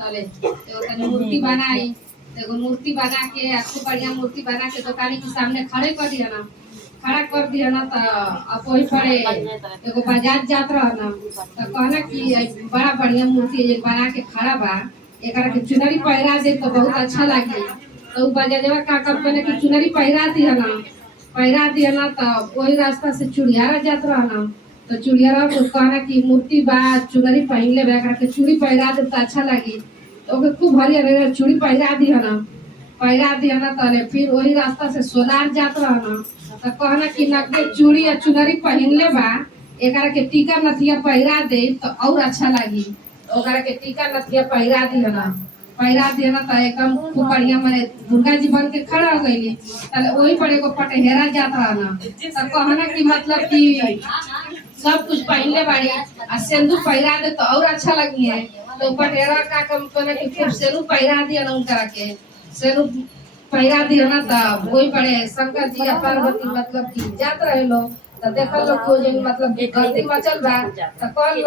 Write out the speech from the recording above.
तले एगो तनी मूर्ति बनाई, एगो मूर्ति बना के अच्छी बढ़िया मूर्ति बना के दुकानी के सामने खड़े कर दिया ना, खड़ा कर दिया ना तो अब वही पड़े एगो बाजार जात रहा ना तो कहना कि बड़ा बढ़िया मूर्ति है बना के खड़ा बा, एकरा के चुनरी पहिरा दे तो बहुत अच्छा लगी। तो बाजारवा का कर कहने कि चुनरी पहिरा दिया ना तो वही रास्ता से चुड़ियारा जात रहा ना तो चुड़ियारा को कहना कि मूर्ति बा चुनरी पहन ले एकरा के चूड़ी पहिरा दे तो अच्छा लगी। तो ओके खूब हरियर चूड़ी पहिरा दिया ना तले फिर वही रास्ता से सोनार जात रहा ना तो कहना कि नकदे चूड़ी या चुनरी पहन ले बा एकरा के टीका नथिया पहिरा दे तो और अच्छा लगी। ओकरा के टीका नथिया पहिरा दिया ना तो एकदम खूब बढ़िया माने दुर्गा जी बन के खड़ा हो गई। तले वही पर एगो पटहेरा जात रहा ना तो कहना कि मतलब कि सब कुछ पहन ले बाड़ी आ सिंदूर पहिरा दे तो और अच्छा लगी है। तो पटहेरा का कम कहना कि खूब सिंदूर पहिरा दिया ना उनका के सिंदूर पहिरा दिया ना तो वही पड़े शंकर जी या पार्वती मतलब कि जात रहे लोग तो देखल लोग को मतलब गलती मचल बा तो कल